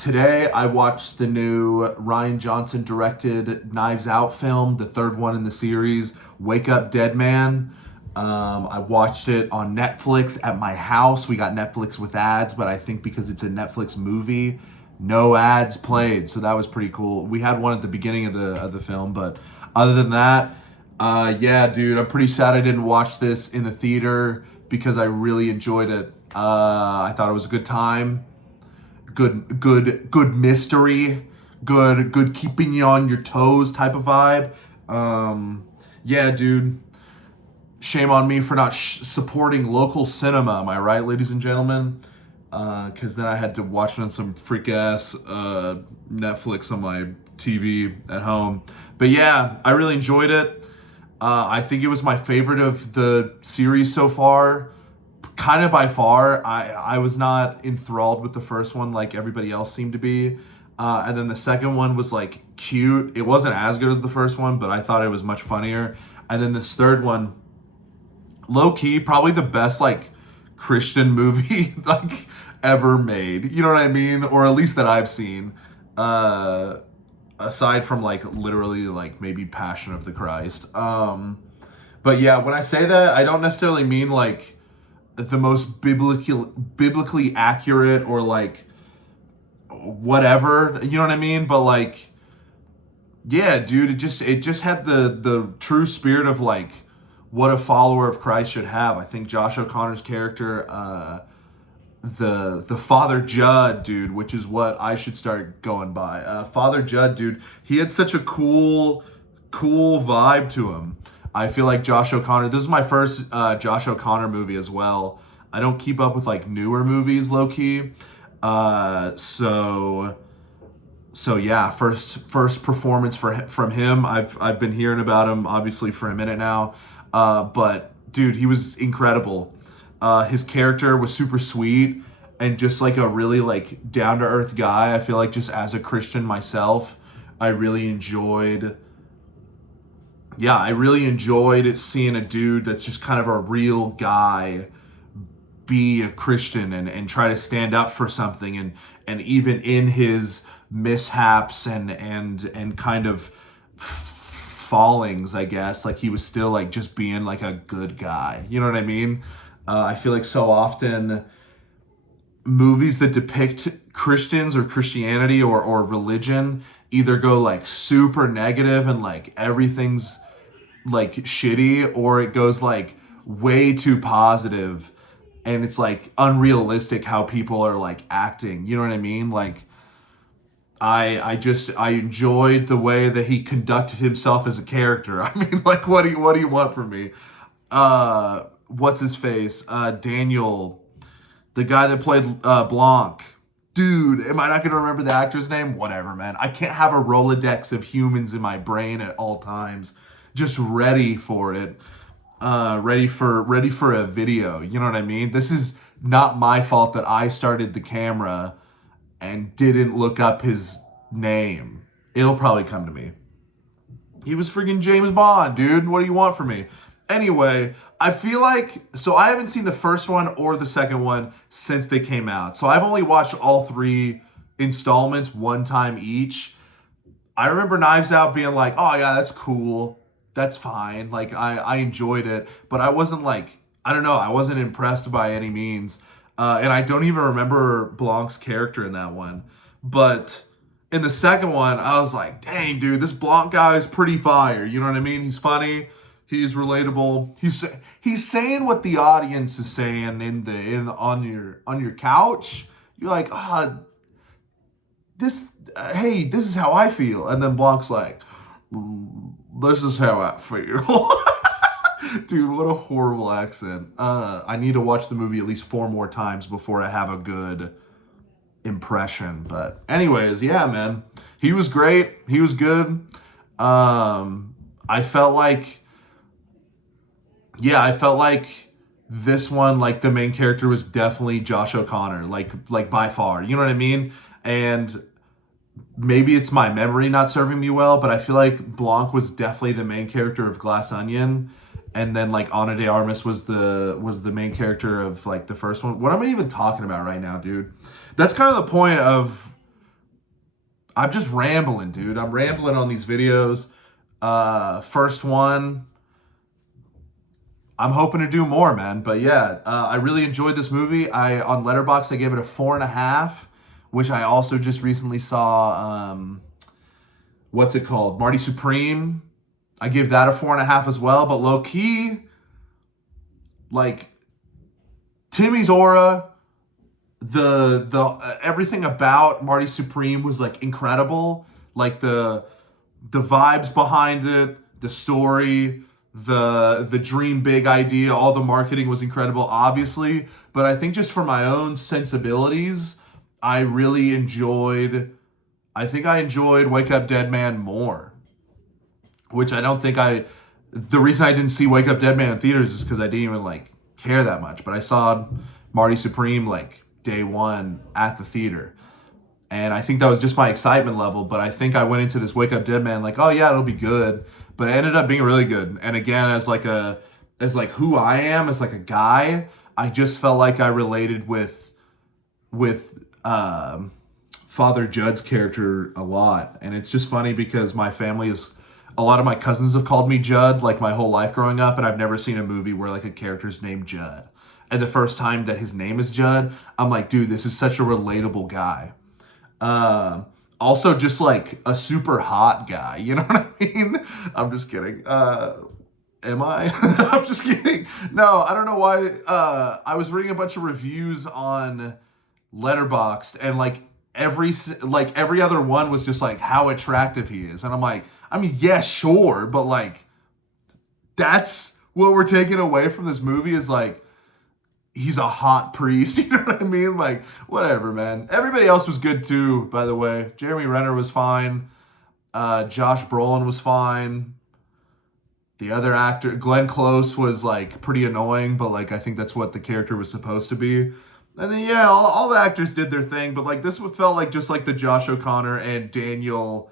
Today I watched the new Ryan Johnson directed Knives Out film, the third one in the series, Wake Up Dead Man. I watched it on Netflix at my house. We got Netflix with ads, but I think because it's a Netflix movie, no ads played. So that was pretty cool. We had one at the beginning of the film, but other than that, yeah, dude, I'm pretty sad I didn't watch this in the theater because I really enjoyed it. I thought it was a good time. Good mystery, good keeping you on your toes type of vibe. Yeah, dude. Shame on me for not supporting local cinema. Am I right, ladies and gentlemen? Because then I had to watch it on some freak ass Netflix on my TV at home. But yeah, I really enjoyed it. I think it was my favorite of the series so far, kind of by far. I was not enthralled with the first one like everybody else seemed to be. And then the second one was like cute. It wasn't as good as the first one, but I thought it was much funnier. And then this third one, low key, probably the best like Christian movie like ever made. You know what I mean? Or at least that I've seen. Aside from like literally like maybe Passion of the Christ. But yeah, when I say that, I don't necessarily mean like the most biblically accurate or like whatever, you know what I mean? But like, yeah, dude, it just had the true spirit of like what a follower of Christ should have. I think Josh O'Connor's character, the Father Judd, dude, which is what I should start going by. Father Judd, dude, he had such a cool vibe to him. I feel like Josh O'Connor. This is my first Josh O'Connor movie as well. I don't keep up with like newer movies, low key. So yeah, first performance from him. I've been hearing about him obviously for a minute now. But dude, he was incredible. His character was super sweet and just like a really like down to earth guy. I feel like just as a Christian myself, I really enjoyed seeing a dude that's just kind of a real guy be a Christian and try to stand up for something and even in his mishaps and kind of fallings, I guess, like he was still like just being like a good guy. You know what I mean? I feel like so often movies that depict Christians or Christianity or religion either go like super negative and like everything's like shitty, or it goes like way too positive and it's like unrealistic how people are like acting. You know what I mean? Like I enjoyed the way that he conducted himself as a character. I mean, like what do you want from me? What's his face? Daniel, the guy that played Blanc. Dude, am I not going to remember the actor's name? Whatever, man. I can't have a Rolodex of humans in my brain at all times, just ready for it. Ready for a video. You know what I mean? This is not my fault that I started the camera and didn't look up his name. It'll probably come to me. He was freaking James Bond, dude. What do you want from me? Anyway, I feel like, so I haven't seen the first one or the second one since they came out. So I've only watched all three installments one time each. I remember Knives Out being like, oh yeah, that's cool. That's fine. Like I enjoyed it, but I wasn't like, I don't know, I wasn't impressed by any means. And I don't even remember Blanc's character in that one. But in the second one, I was like, dang, dude, this Blanc guy is pretty fire. You know what I mean? He's funny. He's relatable. He's saying what the audience is saying on your couch. You're like, hey, this is how I feel. And then Blanc's like, this is how I feel. Dude, what a horrible accent. I need to watch the movie at least 4 more times before I have a good impression. But anyways, yeah, man. He was great. He was good. I felt like this one, like the main character was definitely Josh O'Connor, like by far. You know what I mean? And maybe it's my memory not serving me well, but I feel like Blanc was definitely the main character of Glass Onion. And then like Ana de Armas was the main character of like the first one. What am I even talking about right now, dude? That's kind of the point of I'm just rambling, dude. I'm rambling on these videos. First one, I'm hoping to do more, man. But yeah, I really enjoyed this movie. On Letterboxd I gave it a 4.5, which I also just recently saw. What's it called? Marty Supreme. I give that a 4.5 as well. But low key, like Timmy's aura, the everything about Marty Supreme was like incredible. Like the vibes behind it, the story, the dream big idea, all the marketing was incredible, obviously. But I think just for my own sensibilities, I really enjoyed. I think I enjoyed Wake Up Dead Man more, which I don't think I. The reason I didn't see Wake Up Dead Man in theaters is because I didn't even like care that much. But I saw Marty Supreme like day one at the theater, and I think that was just my excitement level. But I think I went into this Wake Up Dead Man like, oh yeah, it'll be good. But it ended up being really good. And again, as like who I am as like a guy, I just felt like I related with Father Judd's character a lot. And it's just funny because my family is a lot of my cousins have called me Judd like my whole life growing up, and I've never seen a movie where like a character's named Judd. And the first time that his name is Judd, I'm like, dude, this is such a relatable guy. Also, just like a super hot guy. You know what I mean? I'm just kidding. Am I? I'm just kidding. No, I don't know why. I was reading a bunch of reviews on Letterboxd, and every other one was just like how attractive he is, and I'm like, I mean, yeah, sure, but like that's what we're taking away from this movie is like he's a hot priest. You know what I mean? Like, whatever, man. Everybody else was good too, by the way. Jeremy Renner was fine. Josh Brolin was fine. The other actor, Glenn Close, was like pretty annoying, but like I think that's what the character was supposed to be. And then yeah, all the actors did their thing, but like this felt like just like the Josh O'Connor and Daniel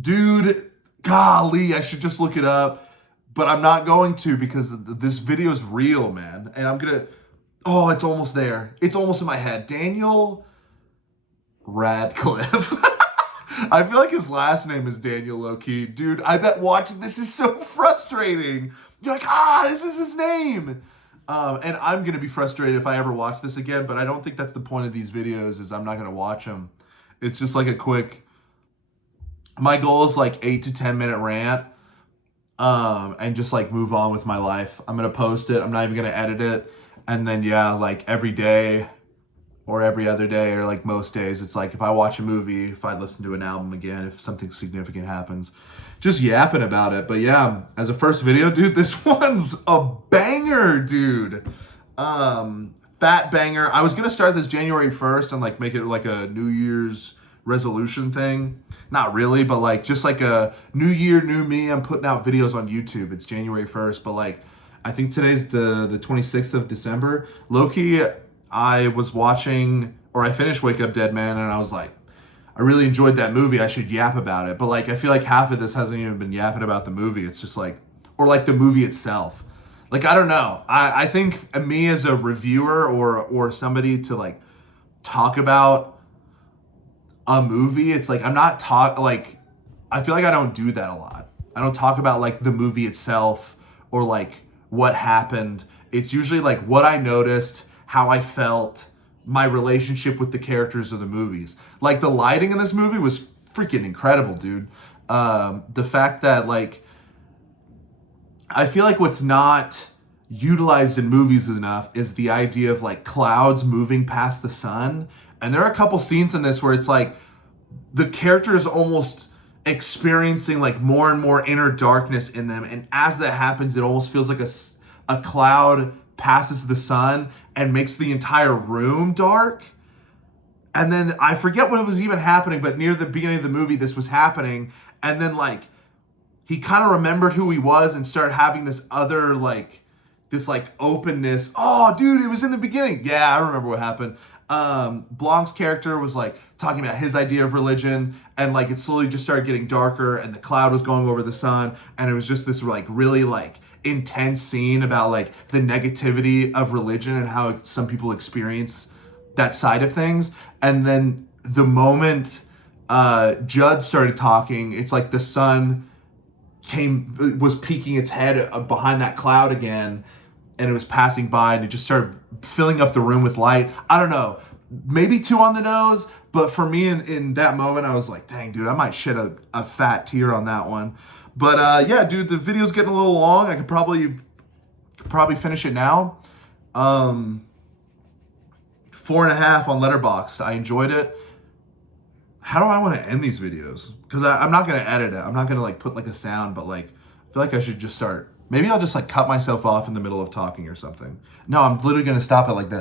dude. Golly, I should just look it up, but I'm not going to because this video is real, man. And I'm gonna. Oh, it's almost there. It's almost in my head. Daniel Radcliffe. I feel like his last name is Daniel low-key. Dude, I bet watching this is so frustrating. You're like, this is his name. And I'm going to be frustrated if I ever watch this again, but I don't think that's the point of these videos is I'm not going to watch them. It's just like a quick... My goal is like 8 to 10 minute rant and just like move on with my life. I'm going to post it. I'm not even going to edit it. And then, yeah, like every day or every other day or like most days, it's like if I watch a movie, if I listen to an album again, if something significant happens, just yapping about it. But yeah, as a first video, dude, this one's a banger, dude. Fat banger. I was gonna start this January 1st and like make it like a New Year's resolution thing. Not really, but like just like a new year, new me. I'm putting out videos on YouTube. It's January 1st, but like I think today's the 26th of December. Low-key, I was watching, or I finished Wake Up Dead Man, and I was like, I really enjoyed that movie. I should yap about it. But like, I feel like half of this hasn't even been yapping about the movie. It's just like, or like the movie itself. Like, I don't know. I think me as a reviewer or somebody to like talk about a movie, it's like, I'm not like, I feel like I don't do that a lot. I don't talk about like the movie itself or like what happened. It's usually like what I noticed, how I felt, my relationship with the characters of the movies. Like the lighting in this movie was freaking incredible, dude. The fact that like, I feel like what's not utilized in movies enough is the idea of like clouds moving past the sun. And there are a couple scenes in this where it's like the character is almost experiencing like more and more inner darkness in them. And as that happens, it almost feels like a cloud passes the sun and makes the entire room dark. And then I forget what was even happening, but near the beginning of the movie, this was happening. And then like, he kind of remembered who he was and started having this other like, this like openness. Oh, dude, it was in the beginning. Yeah, I remember what happened. Blanc's character was like talking about his idea of religion, and like it slowly just started getting darker, and the cloud was going over the sun, and it was just this like really like intense scene about like the negativity of religion and how some people experience that side of things. And then the moment Judd started talking. It's like the sun was peeking its head behind that cloud again, and it was passing by, and it just started filling up the room with light. I don't know, maybe too on the nose, but for me in that moment, I was like, dang, dude, I might shed a fat tear on that one. But yeah, dude, the video's getting a little long. I could probably finish it now. 4.5 on Letterboxd. I enjoyed it. How do I want to end these videos? Because I'm not going to edit it. I'm not going to like put like a sound, but like, I feel like I should just start. Maybe I'll just like cut myself off in the middle of talking or something. No, I'm literally going to stop it like that.